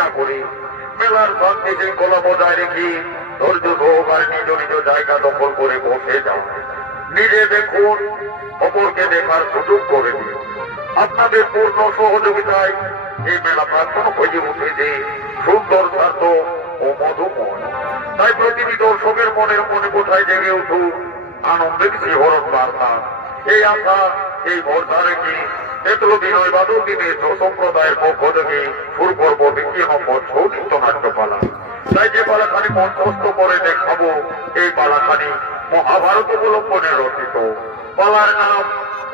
না করে মেলার শান্তি শৃঙ্খলা বজায় রেখে ধৈর্য সহকারে নিজ নিজ জায়গা দখল করে বসে যাও। নিজে দেখুন, অপরকে দেখার সুযোগ করে দিন। আপনাদের পূর্ণ সহযোগিতায় এই মেলা প্রাঙ্গণ হয়ে উঠেছে সুন্দর, শান্ত ও মধুময়। তাই প্রতিটি দর্শকের মনের মনে কোথায় জেগে উঠুক আনন্দের শিহরণ বার্তা। এই আশা, এই ভরসা রেখে তেতলো বিনয় বাদল দিনে সম্প্রদায়ের পক্ষ থেকে শুরু করবো ২য় নম্বর ছৌ নৃত্যনাট্যপালা। তাই যে পালাখানি মঞ্চস্থ করে দেখাবো, এই পালাখানি মহাভারত অবলম্বনে রচিত। পালার নাম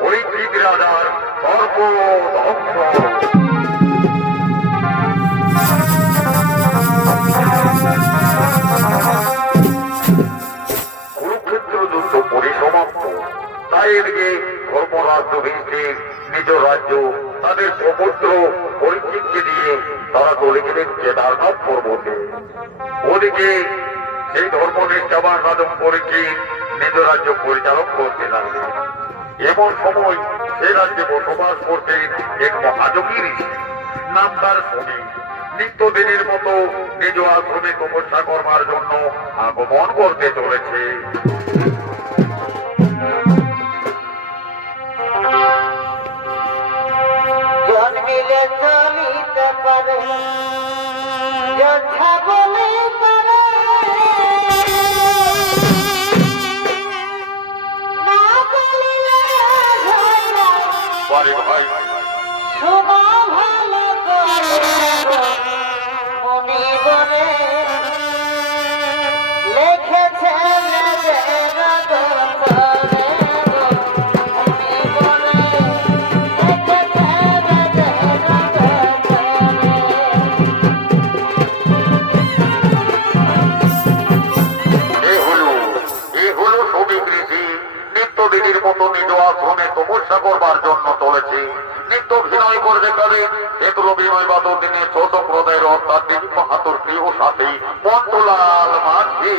ঐতিক রাজার সর্বধ্বংস। কুরুক্ষেত্র যুদ্ধ পরিসমাপ্ত। তাই এদিকে ধর্মরাজ যুধিষ্ঠির নিজ রাজ্য তাদের প্রপুত্র পরীক্ষিতকে দিয়ে তারা চলে গেলেন কেদারনাথ পর্বতে। ওদিকে সেই ধর্মনিষ্ঠাবান রাজন পরীক্ষিত নিজ রাজ্য পরিচালন করতে লাগলেন। এমন সময় সে রাজ্যে বসবাস করতেন এক মহাযোগী ঋষি, নাম তার শনি। নিত্যদিনের মতো নিজ আশ্রমে তপস্যা করবার জন্য আগমন করতে চলেছে। জন্মিলে চলিতে পারে, যোদ্ধা বলে পারে, না চলিলে ভাই শোভা ভালো করে মনে বলে লিখেছে নিত্যদিনের মতো নিজ আশ্রমে তপস্যা করবার জন্য চলেছে। নিত্য অভিনয় করে দেখাবে তেতল বিনয় বাদল দিনে ছোট সম্প্রদায়ের অর্থাৎ দিলীপ মাহাতোর প্রিয় সাথী মন্টুলাল মাঝি।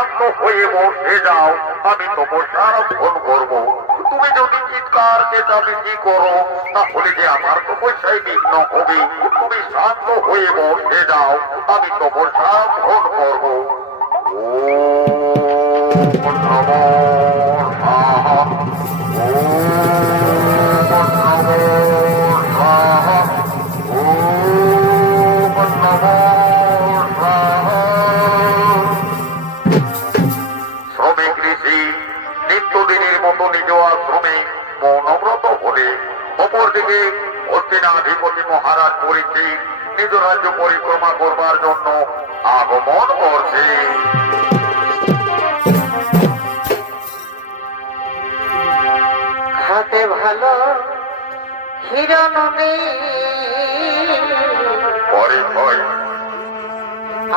শান্ত হয়ে বসে যাও, আমি তপস্যার ফোন করব। তুমি যদি চিৎকার চেঁচামেচি করো তাহলে যে আমার তপস্যায় বিঘ্ন হবে। তুমি শান্ত হয়ে বসে যাও, আমি তপস্যার ফোন করব। ওম নমো স্বাহা, ওম নমো স্বাহা, ওম নমো স্বাহা। শ্রমিক ঋষি নিত্যদিনের মতো নিজ আশ্রমে মৌনব্রত হলে অপরদিকে হস্তিনাধিপতি মহারাজ পরীক্ষিত নিজ রাজ্য পরিক্রমা করবার জন্য আগমন করছে। খাতে ভালো হিরণী পরে হয়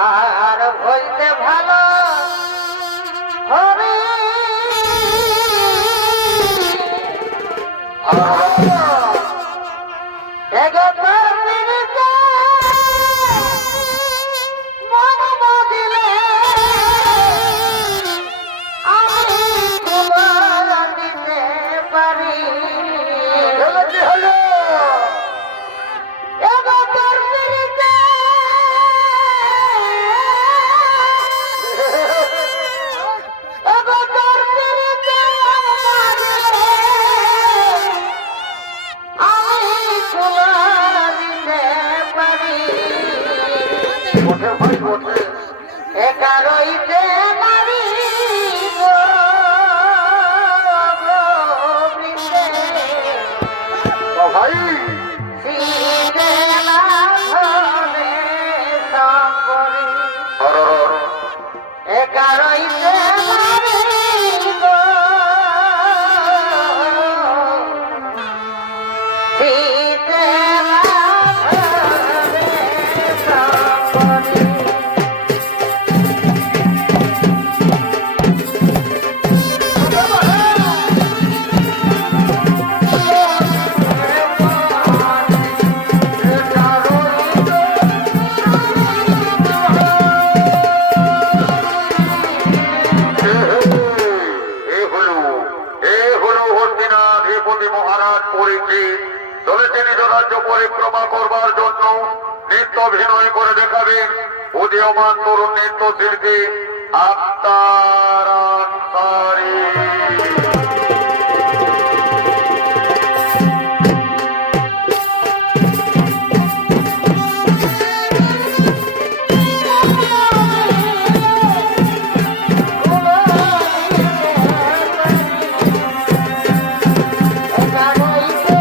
আর বলতে ভালো হরি এগোবার মিনিটে মন মদিলে আমি তোমার দিতে পারি। কি হলো? এগোবার মিনিটে এগোবার মিনিটে আমি তোমার দিতে পারি। ওঠে ভাই ওঠে। একারইতে নারী গো বৃন্দে ভাই শীতে না ধরে সম্বরি। একারইতে নারী গো শীতে না ধরে সম্বরি। মহারাজ পরীক্ষিত চলেছে নিজ রাজ্য পরিক্রমা করবার জন্য নৃত্য অভিনয় করে দেখাবেন উদীয়মান তরুণ নৃত্য শিল্পী আক্তার আনসারী। একারইতে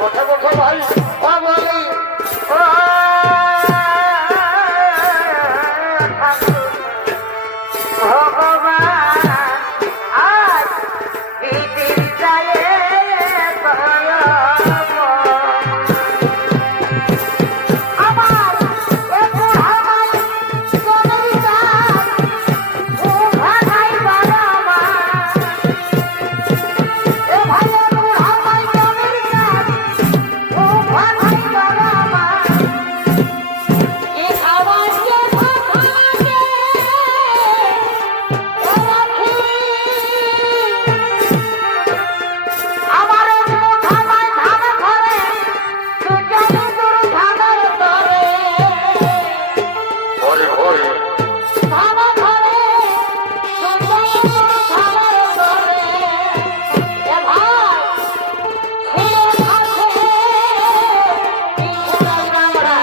কথা কথা বল বলি ভগবান আজ পৃথিবী যায় আমার একটু হামাই চলে যায় ও ভাই বাবা এ ভাই একটু হামাই চলে যায় ও ভাই বাবা এ আওয়াজ কে ভাগে ও রাখি আমার একটু হামাই ধামে ঘরে সুজানি তোর ধামের তরে হরে হরে ধামে ঘরে সুজানি তোর ধামের তরে এ ভাই ছেলে আছে পিছনে আমরা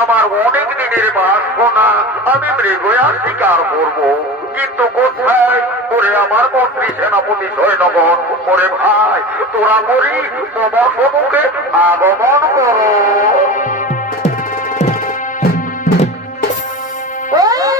আমার অনেক দিনের বাসনা, আমি মৃগয়ার শিকার করবো, কিন্তু কোথায় করে আমার মন্ত্রী সেনাপতি সৈন্যগণ, করে ভাই তোরা করি তোমার সম্মুখে আগমন করো। আমার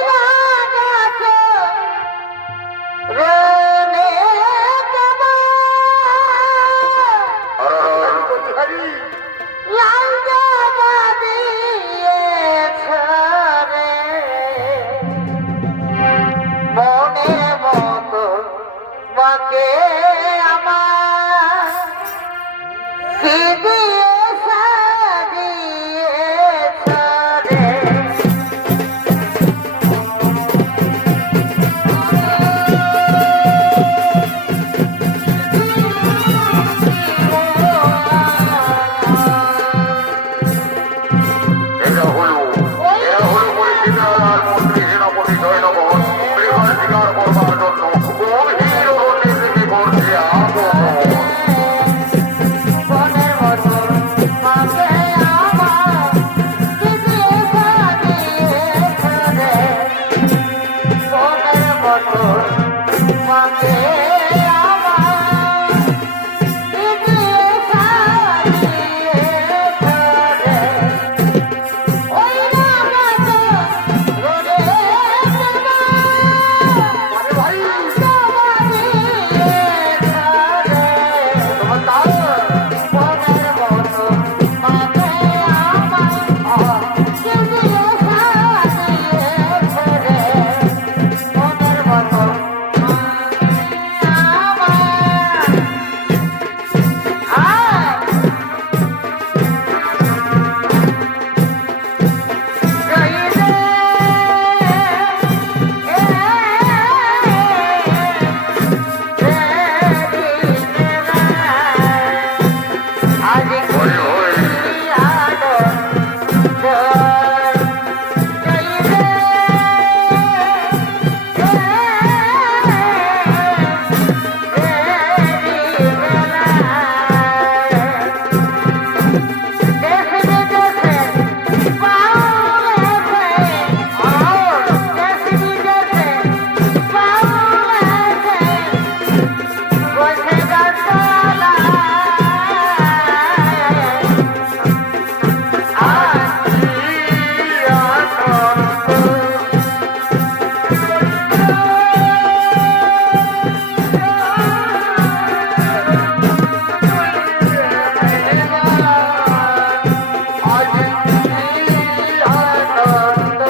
আজ কি আনন্দ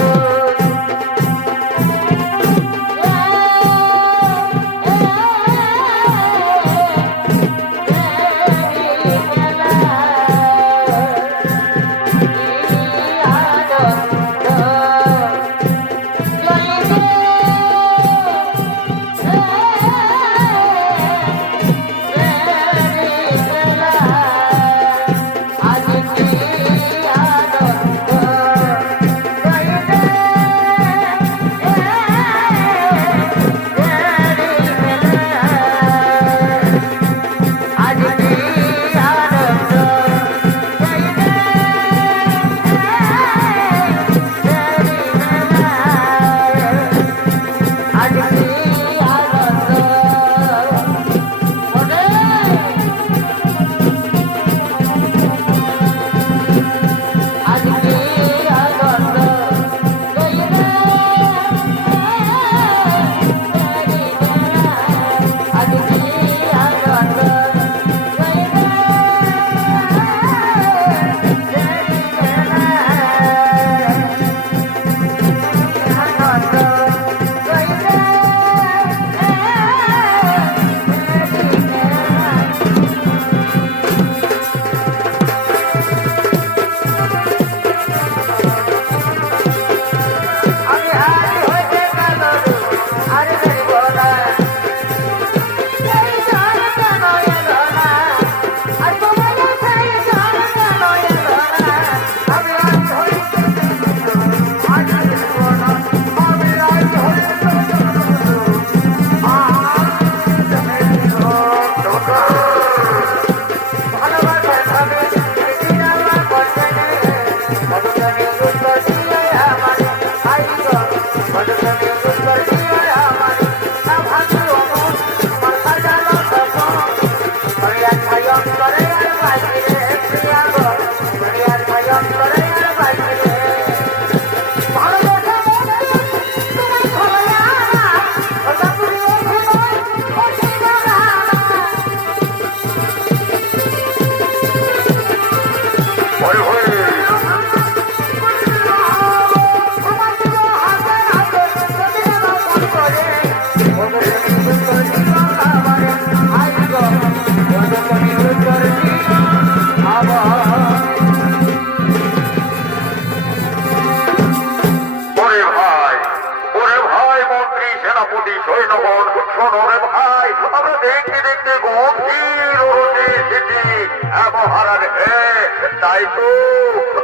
তাই তো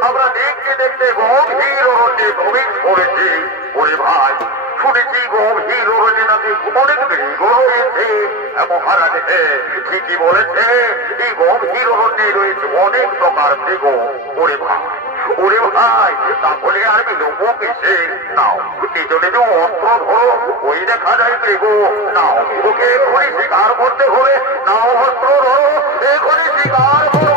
আমরা দেখতে দেখতে গভীর অরণ্যে প্রবেশ করেছি। ওরে ভাই, শুনেছি গভীর অরণ্যে নাকি অনেক মৃগ রয়েছে। মহারাজ ঠিকই বলেছে, এই গভীর অরণ্যে রয়েছে অনেক প্রকার মৃগ। ওরে ভাই, তাহলে আর বিলম্ব কিসে? নাও নিজ নিজ অস্ত্র ধরো, ওই দেখা যায় মৃগ। নাও ওকে এখনই শিকার করতে হলে নাও অস্ত্র ধরো, এখনই শিকার করো।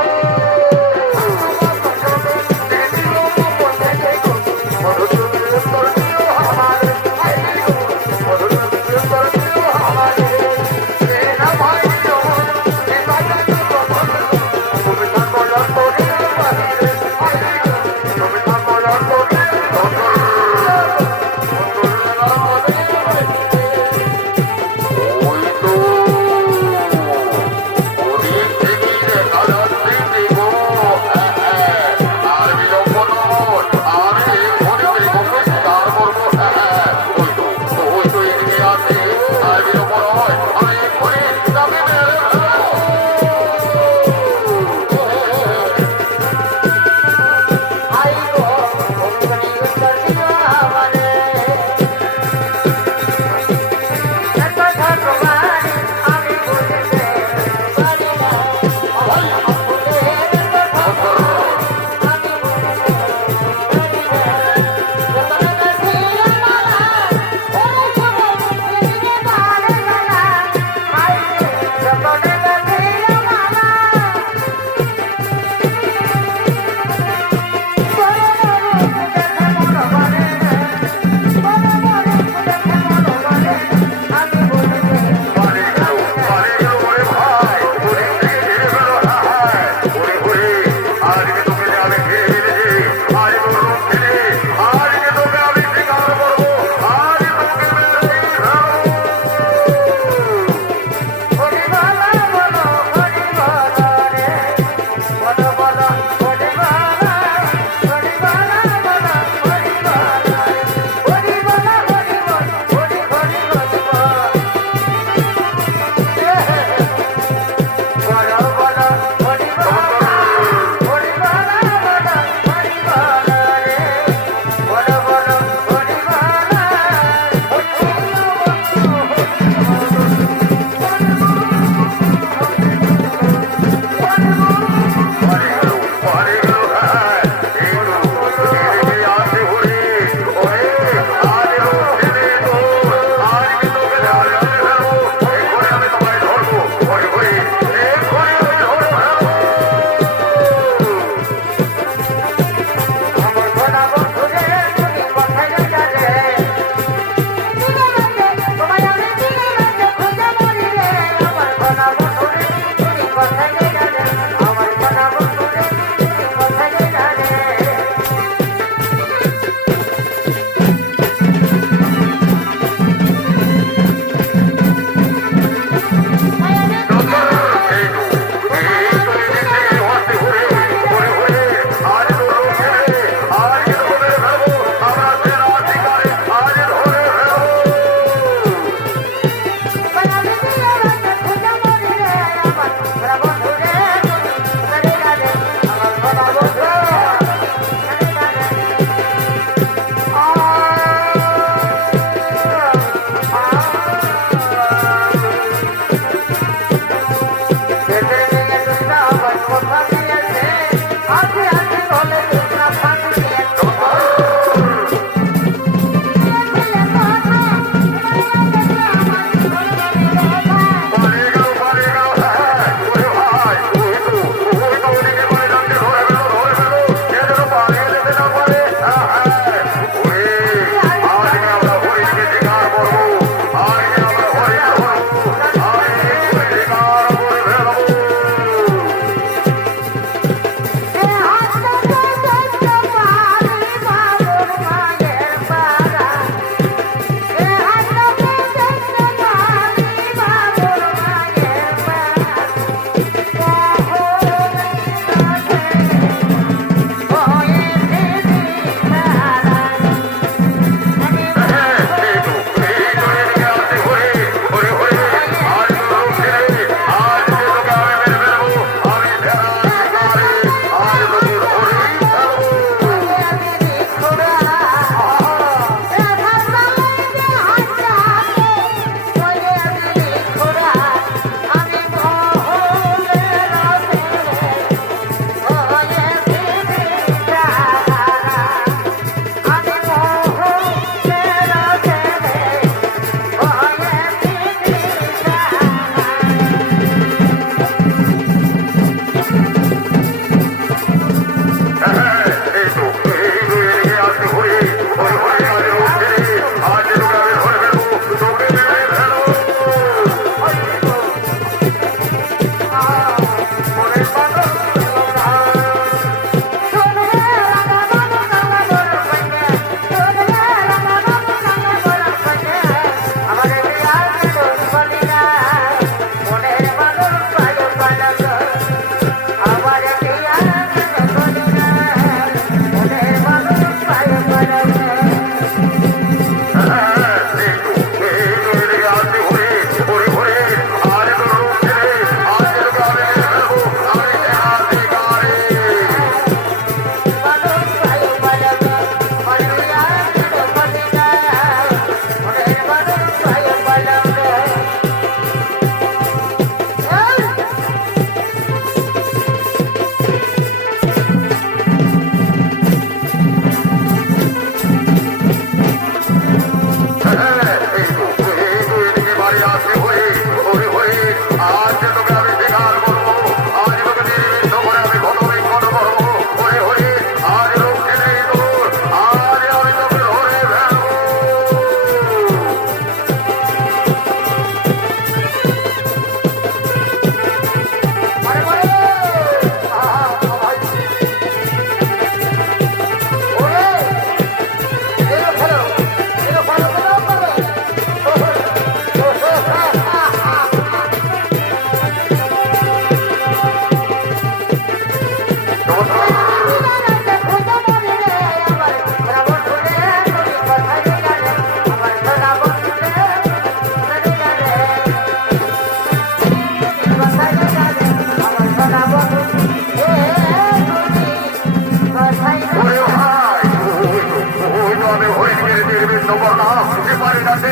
নগর না সে পারে যাচ্ছে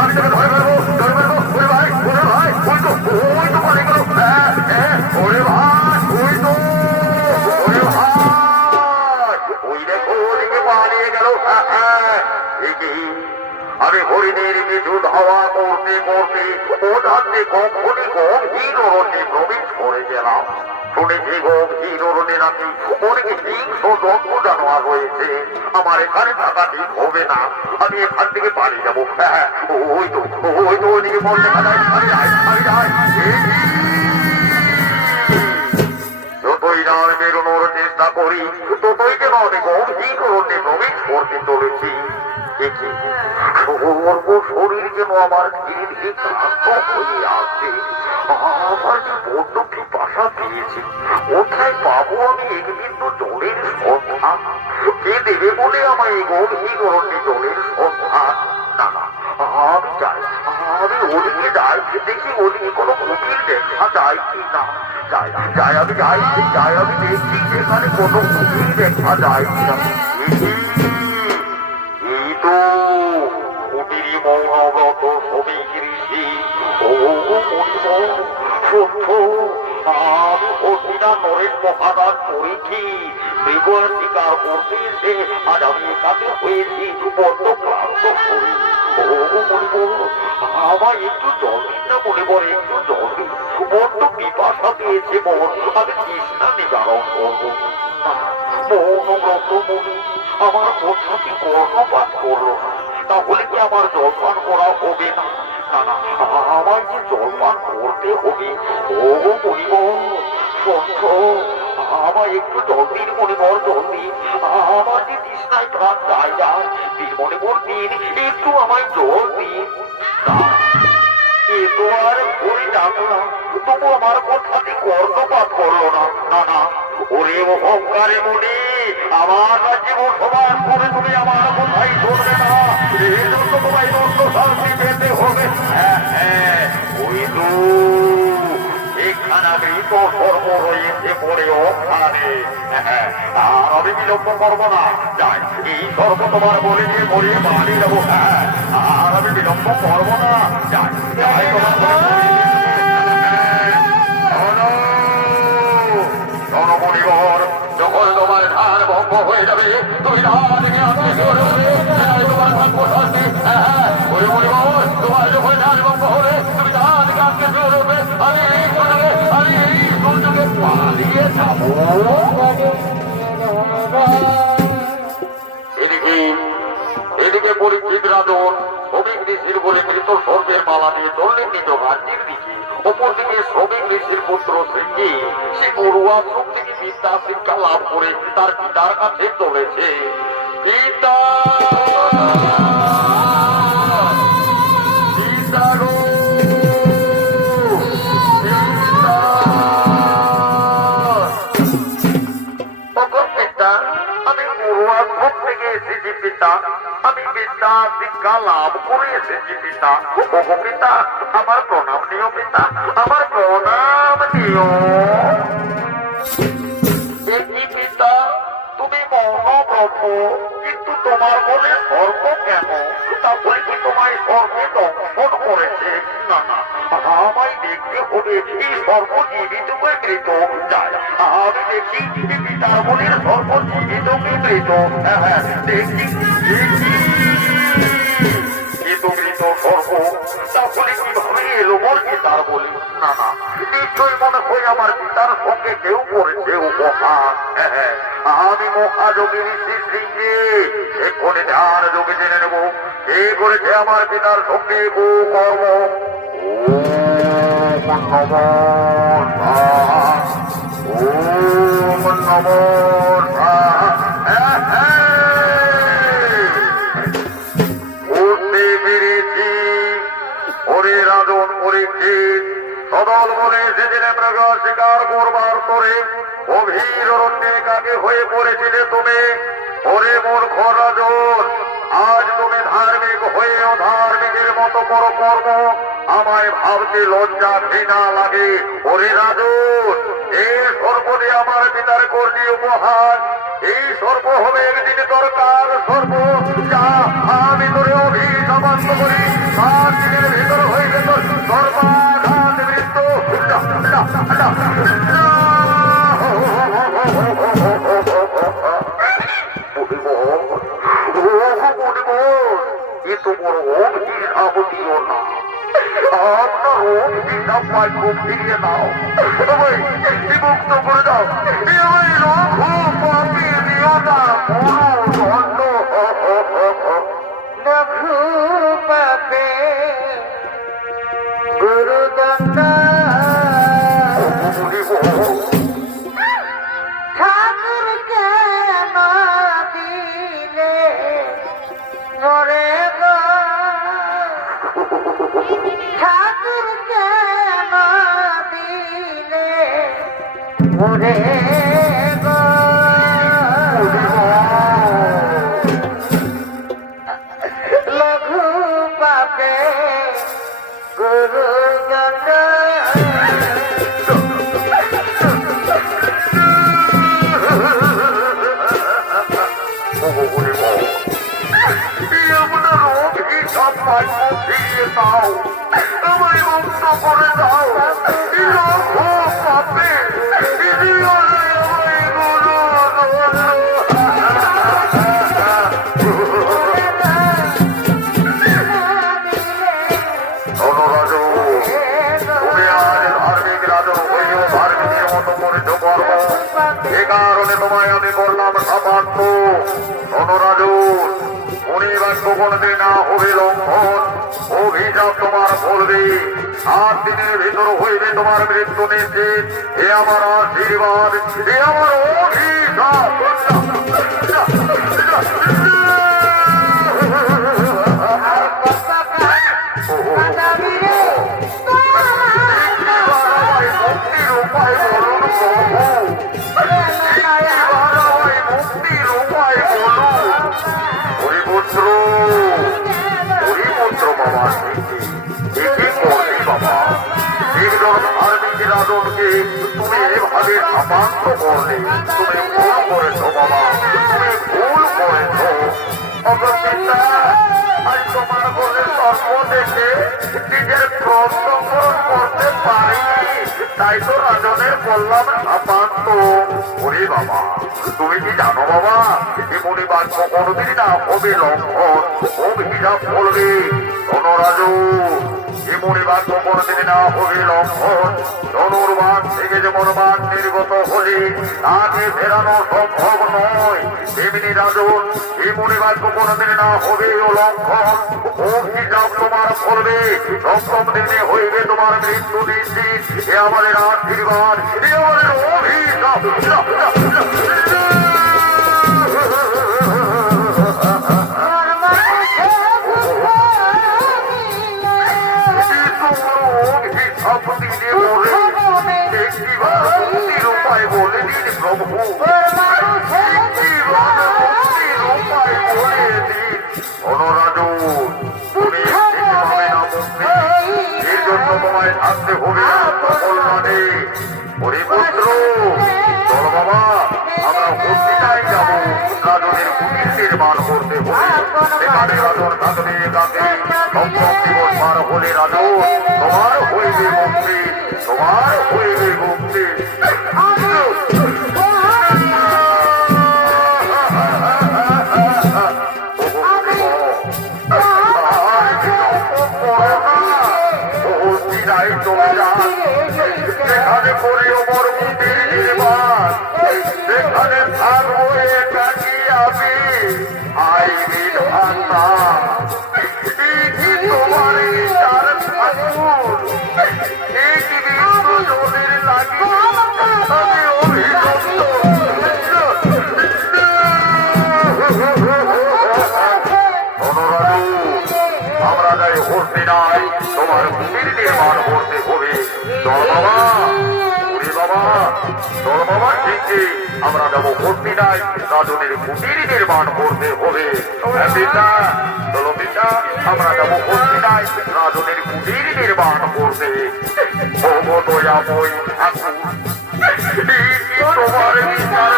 আমি তোকে ধরে ফেলবো ওরে ভাই ওই তো পারে গেল ওরে ভাই ওরে ভাই ওই দেখো ওদিকে পালিয়ে গেল আমি হরিণের কিছু ধাওয়া করতে করতে ওধাতে কখনই গভীর অরণ্যে প্রবেশ করে গেলাম। শুনেছি গভীর অরণ্যে নাকি অনেক হিংস্র জন্তু জানোয়ার রয়েছে। আমার এখানে থাকা ঠিক হবে না, আমি এখান থেকে পালিয়ে যাবো। ওই তো ওইদিকে বল দেখা যায়। আমি যাই যতই না বেরোনোর চেষ্টা করি ততই যেন আমি গভীর অরণ্যে প্রবেশ করতে চলেছি। শরীর যেন আমার ধীরে ধীরে ক্লান্ত হয়ে আসছে। আমার যে বড্ড পিপাসা পেয়েছি, কোথায় পাবো আমি এক বিন্দু জলের সন্ধান? কে দেবে বলে আমায় এই গভীর অরণ্যে জলের সন্ধান? না আমি যাই, আমি ওদিকে যাই, দেখি ওদিকে কোনো কুটির দেখা যায় কি না। আমি দেখছি যেখানে কোনো কুটির দেখা যায় কিনা। এই তো কুটির মৌনগত শ্রমিক ঋষি। ও মনিব সত্য, আমি অতিনা নরেশ মহারাজ করেছি। মৃগ শিকার করতে এসে আজ আমি একাতে হয়েছি, বড্ড ক্লান্ত করি। ও মনিব আমার একটু জল দিন না মনিব, একটু জল দিন। বড্ড পিপাসা পেয়েছে মন, আমি তৃষ্ণা নিবারণ করবো। মৌনব্রত মুনি আমার কথাটি কর্ণপাত করলো না, তাহলে কি আমার জলপান করা হবে না? না আমার যে জলপান করতে হবে। ও মনিব সত্য, আমার একটু জল দিন মনিবর, জল দিন। আমার যে তৃষ্ণায় প্রাণ যায় দিন মনিবর, দিন একটু আমায় জল দিন। এ তো আর ভুল ডাকলাম, তবু আমার কথাটি কর্ণপাত করলো না। ওরে অহংকারে মনে আমার রাজ্যে বসবাস করে তুমি আমার কথাই শুনবে না, এই জন্য তোমায় দণ্ড শাস্তি পেতে হবে। ওই তো এখানে মৃত সর্ব রয়েছে পরে ওখানে। আর আমি বিলম্ব করবো না, যাই এই সর্ব তোমার বলে দিয়ে মরিয়ে বাড়ি যাবো। আর আমি বিলম্ব করবো না, যাই তোমার জনমণিবর, যখন তোমার ধান ভঙ্গ হয়ে যাবে তুমি ধান থেকে আসতে তোমার ভাগ্য শান্তি। তোমার যখন ধান ভঙ্গ হবে তুমি ধান থেকে আসতে শুরু আমি এই সূর্যকে পালিয়ে যাবো। এদিকে পরীক্ষিত রাজন শ্রমিক ঋষির বলে মৃত সর্বের মালা নিয়ে চললেন নিজ রাজ্যের দিকে। অপরদিকে শ্রমিক ঋষির পুত্র শ্রীজি সে গুরু আশ্রম থেকে বিদ্যা শিক্ষা লাভ করে তার পিতার কাছে চলেছে। পিতা আমি গুরু আশ্রম থেকে এসেছি পিতা, আমি বিদ্যা শিক্ষা লাভ করে এসেছি পিতা। ওগো পিতা আমার প্রণাম নিও পিতা, আমার প্রণাম নিও। পিতা তুমি মৌনব্রত, কিন্তু তোমার মনে সর্প কেন? তাহলে কি তোমায় সর্পে দংশন করেছে? না আমায় দেখতে হবে এই সর্প জীবিত কি মৃত। যাই আমি দেখি পিতার মনের সর্প জীবিত কি মৃত। দেখি কিন্তু মৃত সর্প, তাহলে কিভাবে এলো বল পিতার বলি? না নিশ্চয়ই মনে হয় আমার পিতার সঙ্গে কেউ করেছে উপহার। আমি মহাযোগী ঋষি শৃঙ্গে এক্ষণে ধ্যান যোগে জেনে নেব কে করেছে আমার পিতার সঙ্গে কুকর্ম। বুঝতে পেরেছি ওরে রাজন পরীক্ষিত সদল বলে সেদিনে মৃগ শিকার করবার করে গভীর অরণ্যে কাকে হয়ে পড়েছিলে তুমি। ওরে মূর্খ রাজন, আজ তুমি ধার্মিক হয়ে অধার্মিকের মতো করো কর্ম, আমায় ভাবতে লজ্জা ঘৃণা লাগে। ওরে রাজন, এই সর্বদে আমার পিতার করলি উপহার, এই সর্ব হবে একদিন দরকার সর্ব যা ব্যথা দিও না। আপনার অভিশাপ বাক্য ফিরিয়ে দাও, আমায় মুক্ত করে দাও। আমায় লঘু পাপি দিও না, পুরো দণ্ড। লঘু পাপে গুরুদণ্ড। ঠাকুর কেন দিলে মরে গো, ঠাকুর কেন দিলে মরে গো। লঘু পাপে গুরুদণ্ড। আপনার অভিশাপ বাক্য ফিরিয়ে দাও, আমায় মুক্ত করে দাও। লঘু পাপে দিও না, আমায় অনুরাজু, তুমি আজ ধার্মিক রাজু হইও, ধার্মিকের মতো করেছ কর্ম, এ কারণে তোমায় আমি করলাম সাপান্ত। অনুরাজু, উনি বাক্য কোনদিন না হবে লঙ্ঘন, অভিশাপ তোমার ফলবে, 7 দিনের ভিতর হইবে তোমার মৃত্যু নিশ্চিত। এ আমার আশীর্বাদ, এ আমার অভিশাপ। মুক্তির উপায় বলুন প্রভু, মুক্তির উপায় বলুন। হরিপুত্র, হরিপুত্র বাবা, একে করবি বাবা। একজন ধার্মিক রাজনকে তুমি এভাবে সাপান্ত করলে, তুমি ভুল করেছ বাবা, তুমি ভুল করেছ। অগত্যা আজ তোমার বলে সর্ব দেখে নিজের প্রত্যঙ্করণ করতে পারিনি, তাই তো রাজনের বললাম সাপান্ত। ওরে বাবা, তুমি কি জানো বাবা, এমনি বাক্য কোনদিন না হবে লঙ্ঘন, অভিশাপ বলবে। ধনরাজু, এমনি বাক্য কোনদিন না হবে লঙ্ঘন। ধনুর্বাণ থেকে যেমন বাণ নির্গত হলে তাকে ফেরানো সম্ভব নয়, তেমনি রাজন এমনি বাক্য কোনদিন না হবে লঙ্ঘন, অভিশাপ তোমার ফলবে। 7ম দিনে হইবে তোমার মৃত্যু নিশ্চিত। এ আমাদের আশীর্বাদ, এ আমাদের অভিশাপ। অভিশাপ দিনে বলে একটিবার মুক্তির উপায় বলে দিন প্রভু, একটিবার মুক্তির উপায় বলে দিন। অনুরাজু, তুমি পাবে না মুক্তি, এর জন্য তোমায় থাকতে হবে কল্যাণে। হরিপুত্র, চল বাবা, আমরা হস্তিনায় যাব, রাজনের কুটির নির্মাণ করতে হবে। সেখানে রাজন থাকবে একাকে। 7ম দিবস পার হলে রাজন তোমার হইবে মুক্তি, তোমার হইবে মুক্তি। হস্তিনায় চলে যান, সেখানে করি অমর কুটির নির্মাণ, সেখানে থাকবো একাকি আমি। আইনি ভাষা তোমার ইচ্ছার ঠাকুর, এক বিন্দু জলের লাগে আমি অভিযুক্ত। অনুরাজু, আমরা যাই হস্তিনায়, তোমার কুটির নির্মাণ করতে হবে। চল বাবা, ওরে বাবা, চল বাবা, ঠিক আমরা যাবো হস্তিনায়, রাজনের কুটির নির্মাণ করতে হবে। হ্যাঁ পিতা, চলো পিতা, আমরা যাবো হস্তিনায়, রাজনের কুটির নির্মাণ করতে। ভগদয়াময় ঠাকুর, তোমার বিচার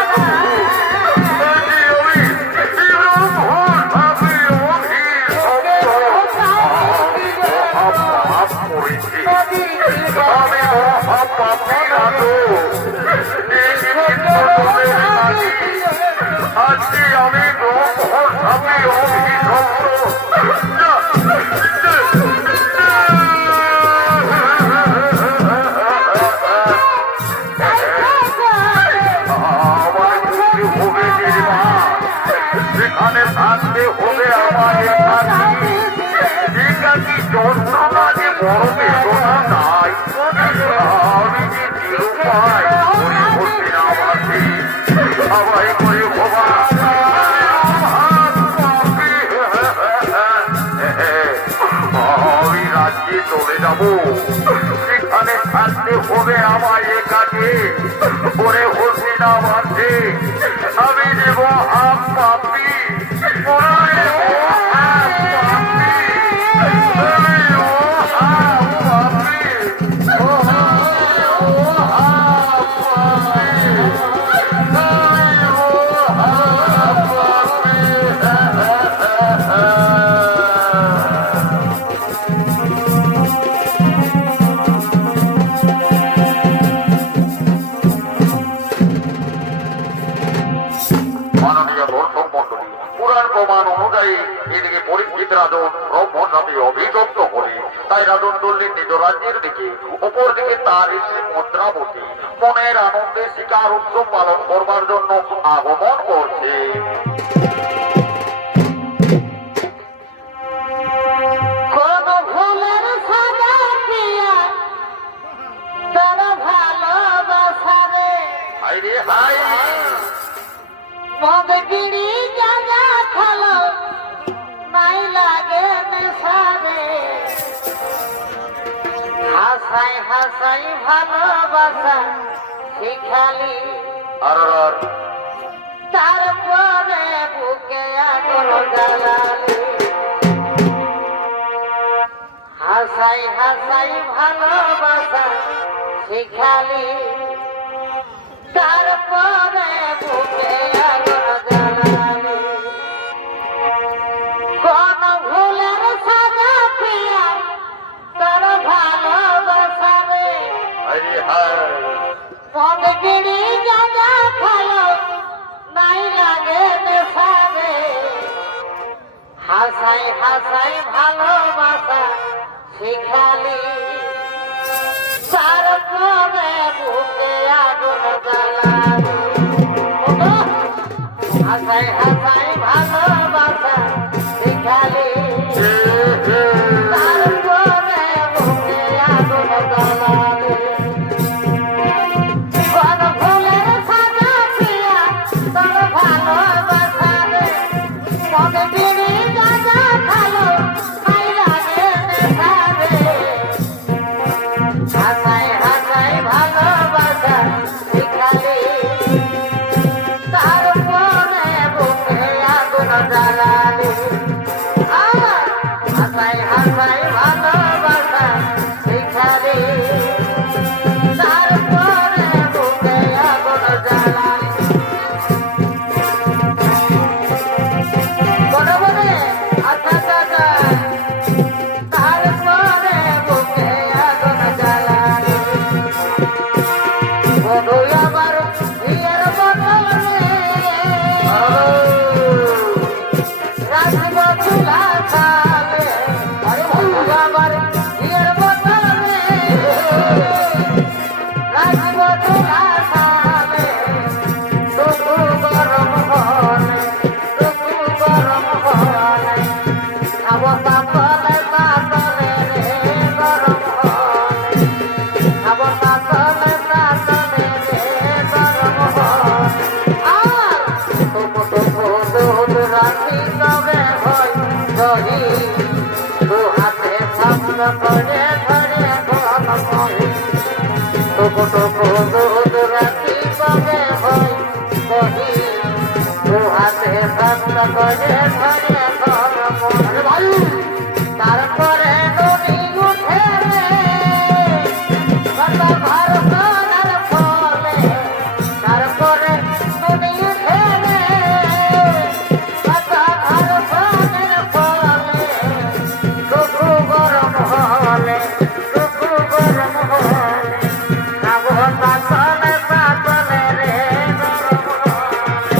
আমি মহাপাপী রাজু, আজকে আমি ব্রহ্ম স্বামী অভিশপ্ত। আমার একাকি একাকি যন্ত্রণা যে বড় বেদনা নাই আমি যে চিরপাই করে বলতে না পারছি সবাই করে ভোবা আমি রাজ্যে চলে যাব সেখানে থাকতে হবে আমায় একাকে ওরে হতে না পারছে আমি দেব হাফ পাপি ওরে ও হাফ পাপি ওরে ও হাফ পাপি ও হাফ পাপি মাননীয় দর্শক মন্ডলী পুরাণ প্রমাণ অনুযায়ী এদিকে পরীক্ষিত রাজন ব্রহ্মণ নামে অভিযুক্ত হলে তাই রাজন দল্লির নিজ রাজ্যের দিকে অপর দিকে তার স্ত্রী মুদ্রাবতী মনের আনন্দে শিকার উৎসব পালন করবার জন্য আগমন করছে কোন ভুলের সাজা দিয়া তার ভালোবাসারে হাই রে হাই মদ বিড়ি গাঁজা খালো নাই লাগে নেশারে হাসাই হাসাই ভালোবাসা শিখালি আর তারপরে বুকে আগুন জ্বালালি হাসাই হাসাই ভালোবাসা শিখালি তারপরে বুকে আগুন জ্বালালি কোন ভুলের সাজা পিয়া তার ভালোবাসারে হাই রে হাই মদ বিড়ি গাঁজা খালো নাই লাগে নেশারে হাসাই হাসাই ভালোবাসা শিখালি তারপরে বুকে আগুন জ্বালালি হাসাই হাসাই ভালোবাসা শিখালি তারপরে বুকে আগুন জ্বালালি কোন ভুলের সাজা পিয়া তোর ভালোবাসারে মদ বিড়ি গাঁজা খালো নাই লাগে নেশারে হাসাই হাসাই ভালোবাসা শিখালি তারপরে বুকে আগুন জ্বালালি হাসাই হাসাই ভালোবাসা শিখালি তারপরে বুকে আগুন জ্বালালি বলে বলে আচ্ছা আচ্ছা তারপরে বুকে আগুন জ্বালালি বধু আমার বিয়ের বদলে রাখব চুলা খালে আরে বধু আমার বিয়ের বদলে রাখব চুলা খালে দুঃখু গরম হলে দুঃখু গরম হলে খাব তাপলে তাপলে রে গরম হলে খাব তাপলে তাপলে রে গরম হলে আর তুমু তুমু দুধ রাখি তবে হয় দহি দু হাতে সামন করে ধরে গরম হয় তুমু তুমু দুধ রাখি তবে হয় দহি দু হাতে সামন করে ধরে গরম হয় ভাই তারপরে নদী উঠে রে কত ঘর সোনার ফলে তারপরে নদী উঠে রে কত ঘর সোনার ফলে দুঃখু গরম হলে দুঃখু গরম হলে খাবো পাতলে পাতলে রে গরম হলে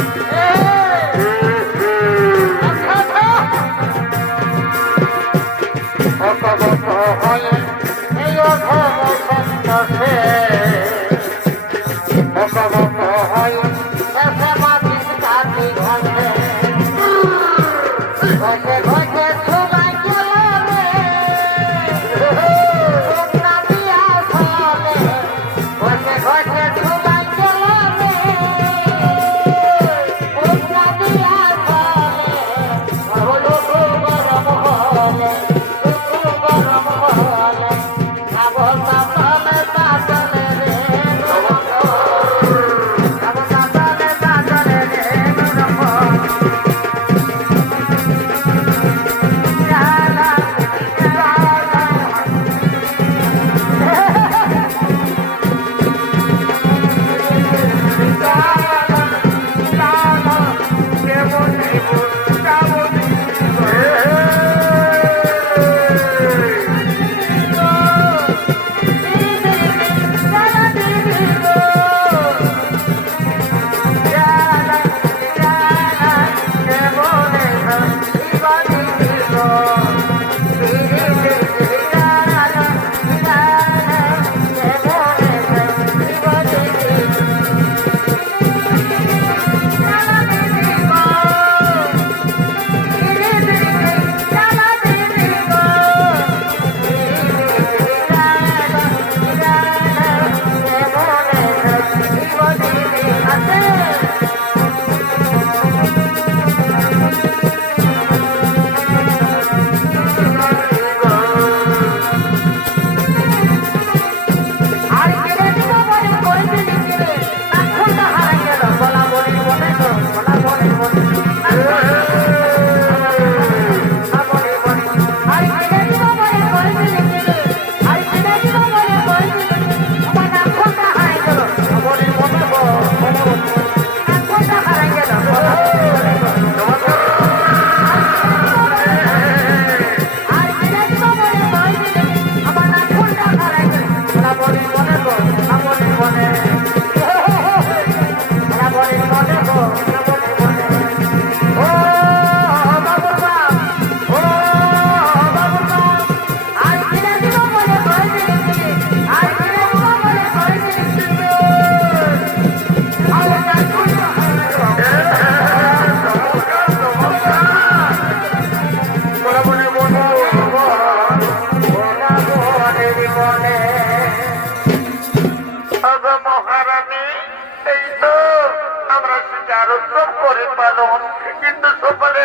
করে পালন, কিন্তু সকালে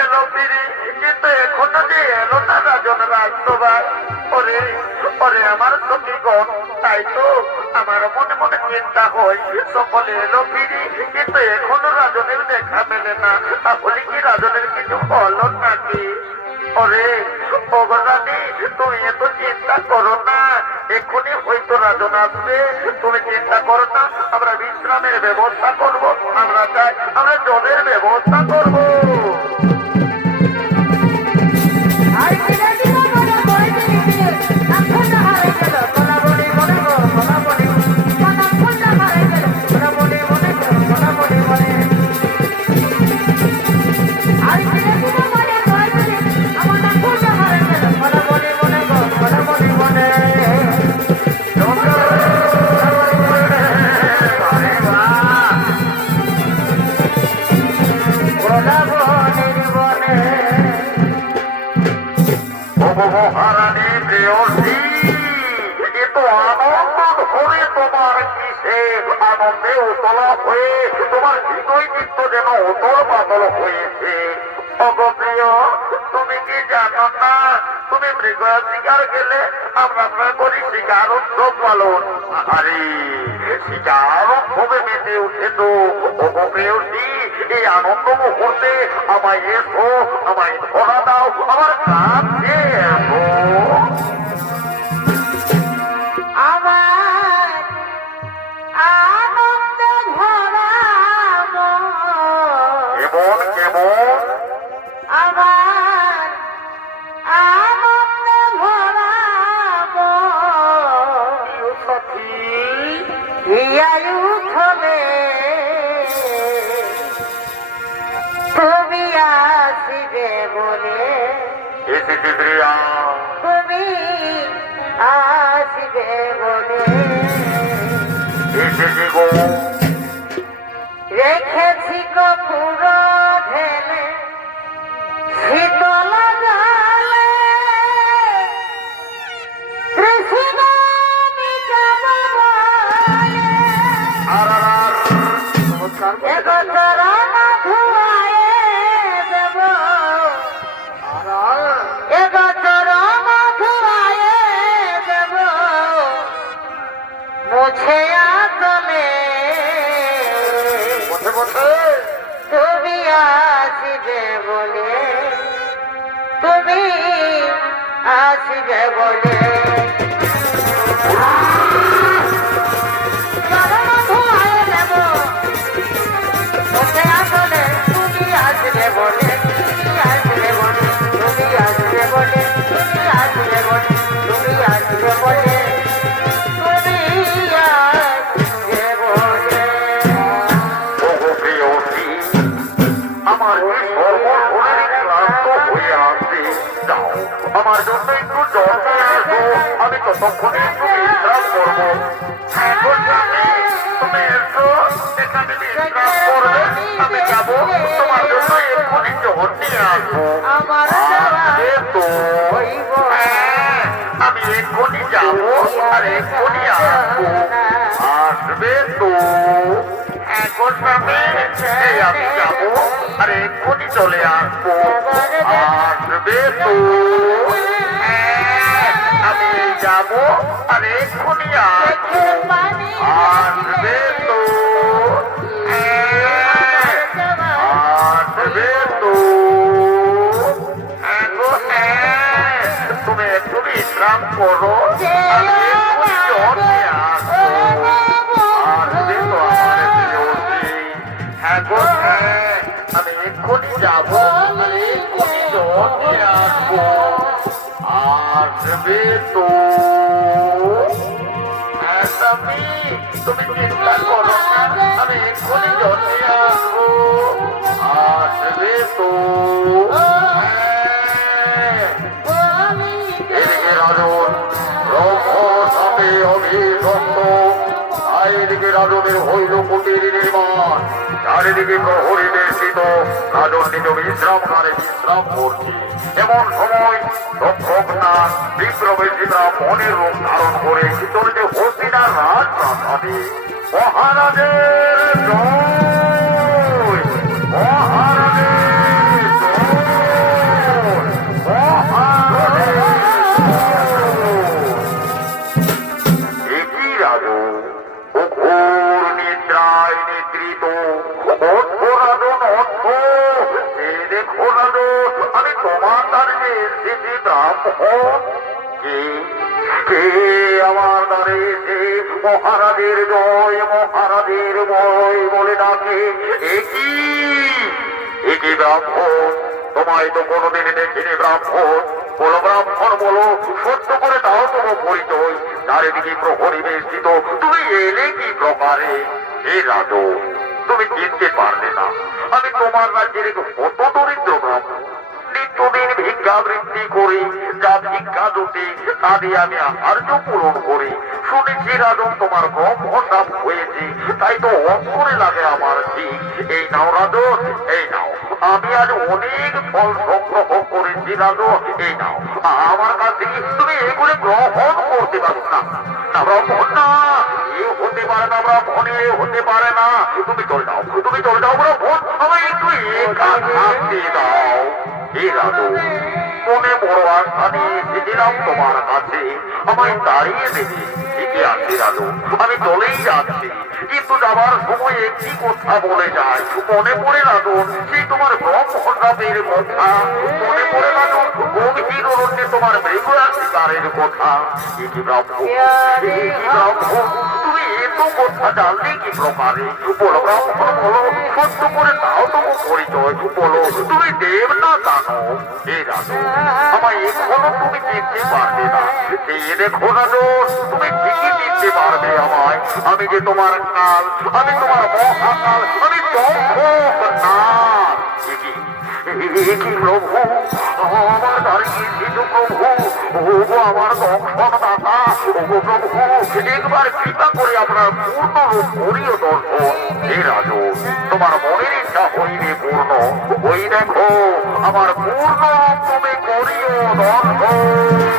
এলো ফিরি, কিন্তু এখনো যে এলো না রাজন রাজসভায়। ওরে ওরে আমার সখীগণ, তাই তো আমার মনে মনে চিন্তা হয়, সকলে এলো ফিরি কিন্তু এখনো রাজনের দেখা মেলে না। তাহলে কি রাজনের কিছু হলো নাকি? ওরে ভগবানী, তুমি এত চিন্তা করো না, এক্ষুনি হয়তো রাজন আসবে। তুমি চিন্তা করো না, আমরা বিশ্রামের ব্যবস্থা করব। আমরা চাই আমরা জলের ব্যবস্থা করবো। মহারানী প্রেয়সী, এত আনন্দ ধরে তোমার কিসে? আনন্দে উতলা হয়ে তোমার হৃদয় চিত্ত যেন উতল পাতল হয়েছে। অগপ্রিয়, তুমি কি জানো না, তুমি মৃগ শিকার গেলে আমরা করি শিকার উৎসব পালন। আরে শিকার উৎসবে মেতে উঠে তো। অগপ্রিয়সী, এই আনন্দ মুহূর্তে আমায় এসো, আমায় ধরা দাও, আমার কাছে এসো। আমার আনন্দে ভরা মন, কেমন কেমন আমার আনন্দে ভরা মন, সখী, হিয়ায় উঠলে তুমি আসিবে বলে, এসেছি প্রিয়া, তুমি আসিবে বলে এসেছি গো। রেখেছি কপুর ঢেলে শীতল জলে, কৃষ্ণ মিটাব বলে, আর নমস্কার এক চরণ ধুয়ায়ে দেব, এক চরণ ধুয়ায়ে দেব, মুছে আচলে বসে বসে তুমি আসিবে বলে, তুমি আসিবে বলে, চরণ ধুয়ায়ে দেব, মুছে আচলে তুমি আসিবে বলে, তুমি আসিবে বলে, তুমি আসিবে বলে, তুমি আসিবে বলে, তুমি আসিবে বলে, তুমি আসিবে বলে। ওগো প্রেয়সী, আমার যে সর্বশরীর ক্লান্ত হয়ে আসছে, যাও আমার জন্য একটু জল নিয়ে আসো, আমি ততক্ষণে একটু বিশ্রাম করবো। হ্যাঁ গো স্বামী, তুমি এসো, এখানে বিশ্রাম করবে, আমি যাবো তোমার জন্য এক্ষুনি জল নিয়ে আসবো। আমার আসবে তো? হ্যাঁ, আমি এক্ষুনি যাবো আর এক্ষুনি আসবো। আসবে তো? হ্যাঁ গো স্বামী, এই আমি যাবো আর এক্ষুনি চলে আসবো। আসবে তো? হ্যাঁ, আমি যাবো আর এক্ষুনি আসবো। আসবে তো? হ্যাঁ, আসবে তো? হ্যাঁ গো হ্যাঁ, তুমি একটু বিশ্রাম করো, আমি এক্ষুনি জল নিয়ে আসবো। আসবে তো আমার প্রেয়সী? হ্যাঁ গো হ্যাঁ, আমি এক্ষুনি যাবো আর এক্ষুনি জল নিয়ে আসবো। আসবে তো? হ্যাঁ স্বামী, তুমি চিন্তা করো না, আমি এক্ষুনি জল নিয়ে আসবো। আসবে তো? হ্যাঁ। এদিকে রাজন ব্রহ্ম সাপে অভিশপ্ত, এদিকে রাজনের হইল কুটির নির্মাণ, চারিদিকে প্রহরী বেষ্টিত, রাজন নিজ বিশ্রামগারে বিশ্রাম করছে। এমন সময় রক্ষক না বিপ্রবেশিতা মনের রূপ ধারণ করে চলছে হস্তিনার রাজপ্রাসাদে। মহারাজের জয়। তোমার দ্বারে এসেছে ব্রাহ্মণ কে কে আমার দ্বারে এসে মহারাজের জয় বলে ডাকে একই ব্রাহ্মণ তোমায় তো কোনোদিন দেখিনি ব্রাহ্মণ বলো ব্রাহ্মণ বলো সত্য করে দাও তোমার পরিচয় চারিদিকে প্রহরী বেষ্টিত তুমি এলে কি প্রকারে হে রাজু তুমি চিনতে পারলে না আমি তোমার রাজ্যের কত দরিদ্র ব্রাহ্মণ নিত্যদিন ভিক্ষাবৃত্তি করি যা ভিক্ষা জুটি তা দিয়ে আমি আহার্য পূরণ করি শুনেছি রাজন তোমার ব্রহ্মণ নাম হয়েছে তাই তো অন্তরে লাগে আমার ঠিক এই নাও রাজন এই নাও আমি আজ অনেক ফল সংগ্রহ করেছি রাজন এই নাও আমার কাছ থেকে তুমি এগুলি গ্রহণ করতে পারো না না ব্রাহ্মণ না এ হতে পারে না ব্রাহ্মণ এ হতে পারে না তুমি চলে যাও ব্রাহ্মণ আমায় একটু একা থাকতে দাও হে রাজু মনে বড় আশা নিয়ে এসেছিলাম তোমার কাছে আমায় দাঁড়িয়ে দেখি ঠিকই আছে রাজু আমি চলেই যাচ্ছি কিন্তু যাবার সময় একটি কথা বলে যায় মনে পড়ে রাজু সেই তোমার ব্রহ্মরাবের কথা মনে পড়ে রাজু গভীর অরণ্যে তোমার মৃগয়া শিকারের কথা কি ব্রাহ্মণ তুমি এত কথা জানলে কি প্রকারে বলো ব্রাহ্মণ বলো সত্য করে দাও তোমার পরিচয় বলো তুমি দেব না জানো হে রাজু আমায় এখনো তুমি চিনতে পারবে না এই দেখো রাজু তুমি ঠিকই চিনতে পারবে আমায় আমি যে তোমার কাল আমি তোমার মহাকাল আমি না কি প্রভু আমার দাঁড়িয়ে প্রভু ওগো আমার দর্শন দাতা ওগো প্রভু একবার কৃপা করে আপনার পূর্ণ রূপ করিও দর্শন হে রাজু তোমার মনের ইচ্ছা হইবে পূর্ণ ওই দেখো আমার পূর্ণ রূপ তুমি করিও দর্শন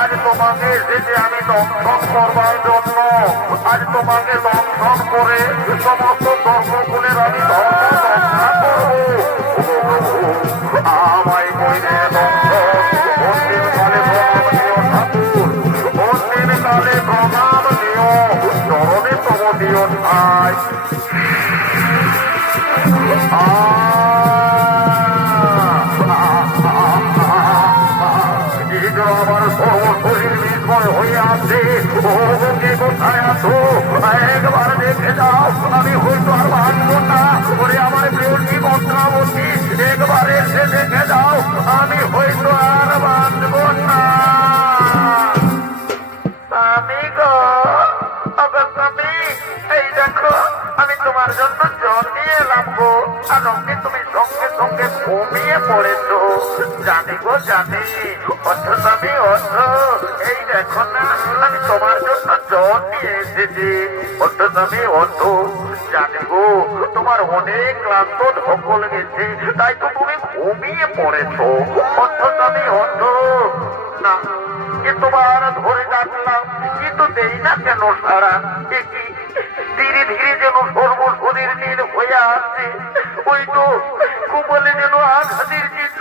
আজ তোমাকে এসেছে আমি দর্শন করবার জন্য আজ তোমাকে দর্শন করে সমস্ত দর্শকুলের আমি দর্শন রক্ষা করবো আমায় কইলে দর্শন অন্তিম কালে প্রণাম দিও ঠাকুর অন্তিম কালে প্রণাম দিও চরণে তব দিও ঠাই আমার সর্বশরীর বিস্ময় হয়ে আছে ওকে কোথায় আছো একবার দেখে যাও আমি হয়তো আর বাঁচব না ওরে আমার প্রিয়টি কন্যাবতী একবার এসে দেখে যাও আমি হয়তো আর বাঁচব না স্বামী গো স্বামী এই দেখো আমি তোমার জন্য জল নিয়ে এলাম গো আর অমনি তুমি সঙ্গে সঙ্গে ঘুমিয়ে পড়েছো জানি গো জানি স্বামী এই দেখো না আমি তোমার জন্য জল নিয়ে এসেছি স্বামী জানি গো তোমার অনেক ক্লান্ত ধকল গেছে তাই তো তুমি ঘুমিয়ে পড়েছো স্বামী না যে তোমার ধরে ডাকলাম কিন্তু দেই না কেন সারা দেখি ধীরে ধীরে যেন সর্বশরীর নীল হয়ে আসছে ওই তো কুমলে যেন আঘাতের চিহ্ন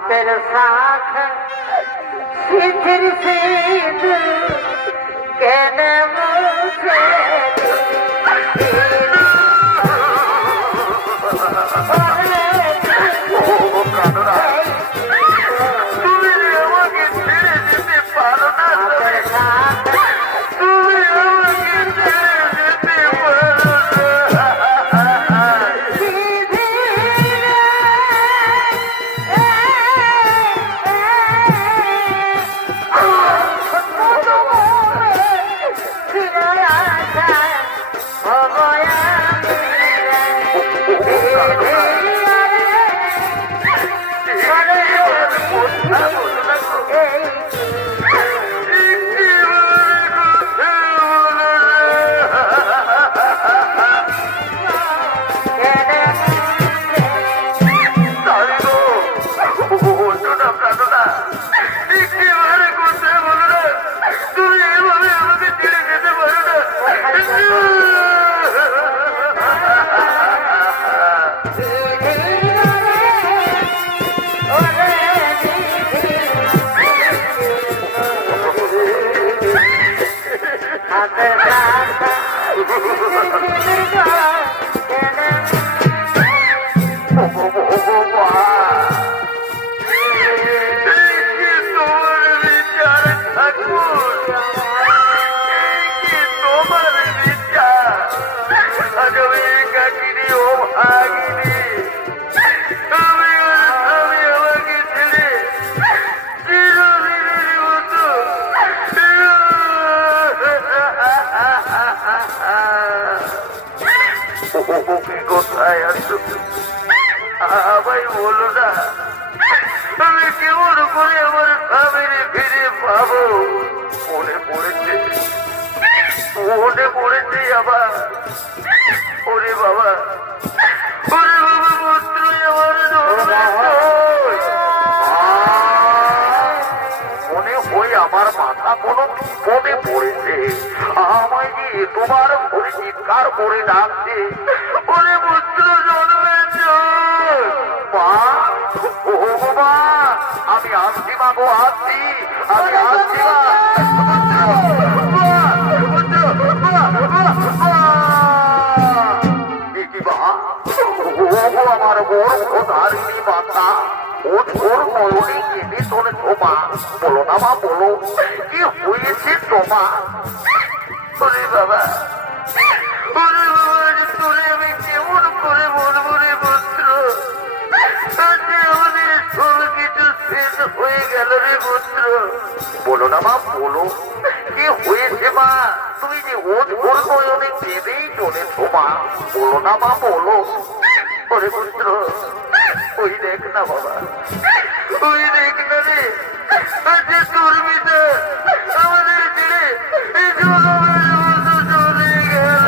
तेरे साथ सिर सिर कहने मुझे ওরে কথা বলো না গো। এই কোথায় আছো আমায় বলো না, আমি কেমন করে আমার স্বামীরে ফিরে পাবো? মনে পড়েছে আবার। ওরে বাবা, ওরে বাবা, পুত্রই আমার মনে হয় আমার মাথা কোনো বিপদে পড়েছে। আমায় যে তোমার ঘরে চিৎকার করে ডাকছে, ওরে পুত্র জন্মেছ মা, ও মা, আমি আসছি মা গো, আসছি, আমি আসছি আমার বড় ধারিণী মাতা, ও ছোর ময়ূরী কেটে তোলে তোমা। বলো না মা, বলো কি হয়েছে তোমা? ওরে বাবা, ওরে বাবা, তোরে আমি কেমন করে বলবো রে পুত্র? আমাদের সব কিছু শেষ হয়ে গেল রে পুত্র। বলো না মা, বলো কি হয়েছে মা? তুমি যে ওর নয়নে কেঁদেই চলেছ মা, বলো না মা, বলো। ওরে পুত্র, ওই দেখ না বাবা, ওই দেখ না রে, যে তোর পিতা আমাদের ছেড়ে এই জগতের মতো চলে গেল।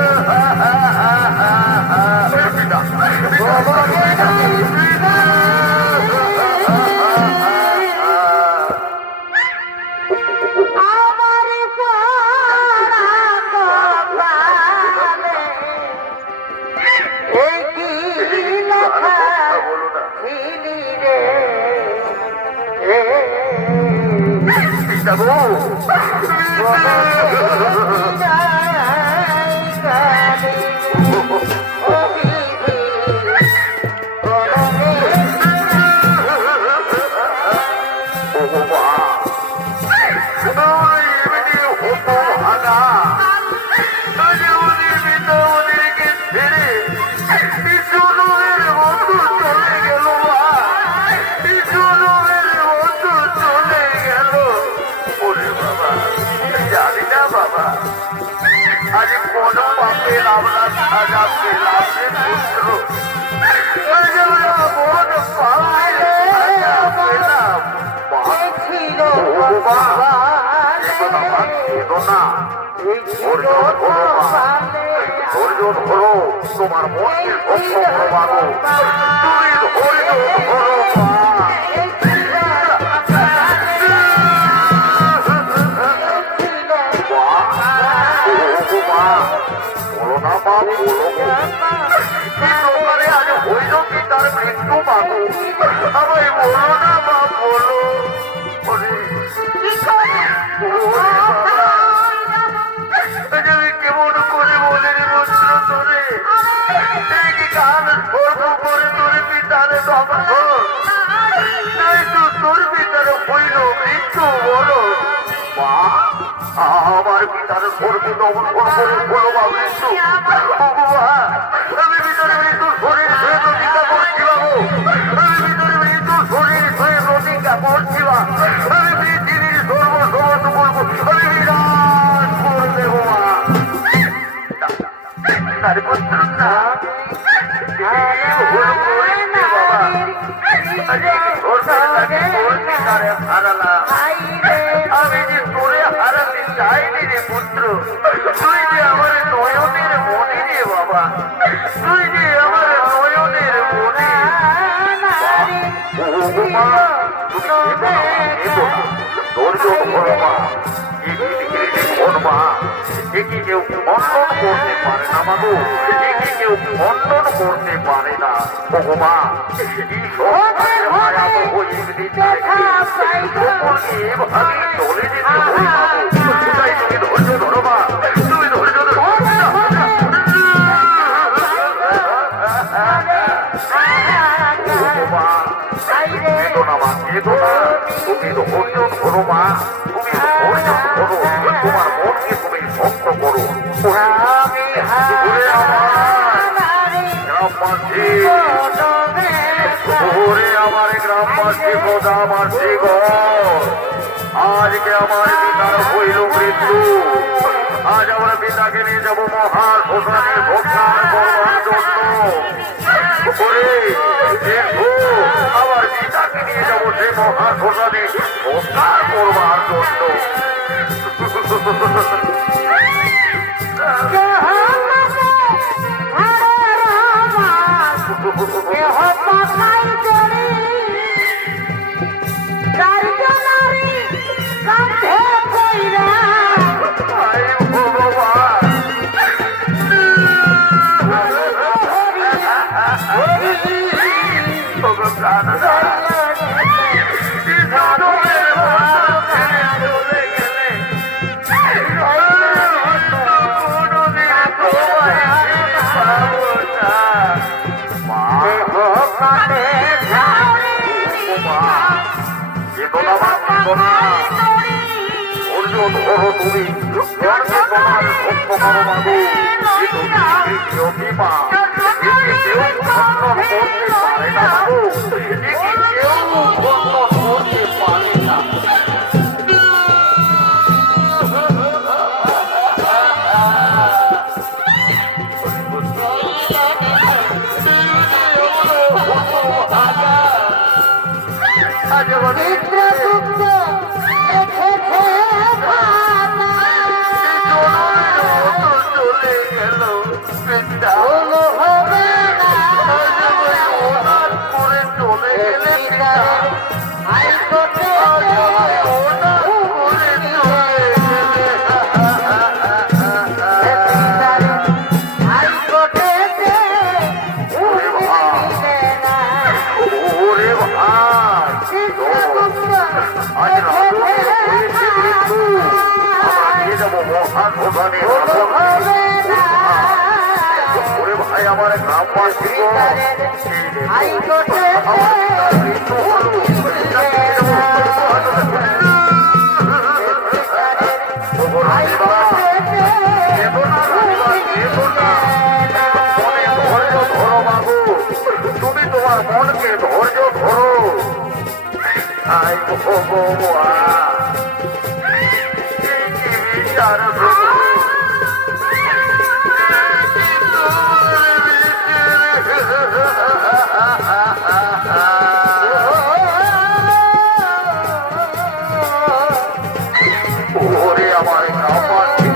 তোমার মনকে প্রভাবো, তুমি ধৈর্য ধরো বলো না মা, বলো আজ হইল কি তার মৃত্যু পাবো? আমায় বলো না মা, বলো। কেমন করে বলে রে পুত্র তোরে, গান সর্ব করে তোর পিতার দগ্ধ, তাই তো তোর পিতার হইল মৃত্যু বড়। মা, আমার পিতার সর্বে দমন করে হলো বা মৃত্যু। আমি ভিতরে মৃত্যু শরীর হয়ে প্রতিজ্ঞা করছি বাবু, আমি ভিতরে মৃত্যু শরীর হয়ে প্রতিজ্ঞা করছি বা, আমি পৃথিবীর সর্বসমত বলবো, আমি বিরাট করে দেব মা। তার পুত্র না ভুল করেছে বাবা, আমারে হারালা হাই রে আমি যে তোরে হারাতে চাইনি রে পুত্র তুই যে আমার নয়নের মনে রে বাবা তুই যে আমার নয়নের মনে ও মা ধৈর্য ধরো মা মা একে কেউ খণ্ডন করতে পারে না মাগো একে কেউ খণ্ডন করতে পারে না ভগবা এভাবে চলে যেতে হয় তাই তুমি ধৈর্য ধরো মা তুমি ধৈর্য ধরো বেদনা মা বেদনা তুমি ধৈর্য ধরো মা তুমি ধৈর্য ধরো তোমার মনকে তুমি শক্ত করো আমি গ্রামবাসী ওরে আমার গ্রামবাসী কথা আমার জীবন আজকে আমার পিতার হইল মৃত্যু আজ আমরা পিতাকে নিয়ে যাবো মহান শ্মশানে ভোগদান করবার জন্য ওরে দেখো আমার পিতাকে নিয়ে যাবো সে মহান শ্মশানে ভোগদান করবার জন্য ধরো তুমি তোমার ভক্ত করো মাগো মা একে কেউ খণ্ডন করতে পারে না মাগো একে কেউ খণ্ডন করতে পারে না ভাই আমার গ্রামবাসী তুমি তোমার মনকে ধৈর্য ধরো আই ভগবান বিচার ওরে আমার গ্রামবাসী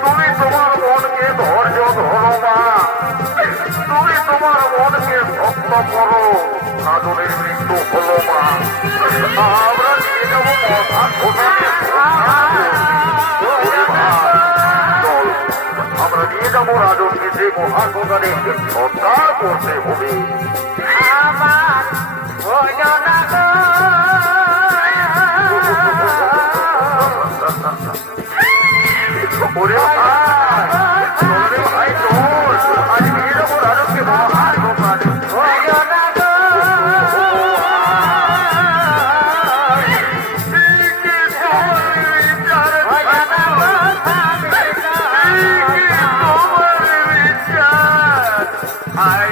তুমি তোমার মনকে ধৈর্য ধরো মা তুমি তোমার মনকে শক্ত করো সাধনের মৃত্যু হলো মা আমরা নিয়ে যাবো আমরা নিয়ে যাবো রাজনকে যে মহাসোদানে সৎকার করতে হবে আমার ওরে ভাই, ওরে ভাই চল, আজ নিয়ে যাবো রাজককে মহান গোপাল। আই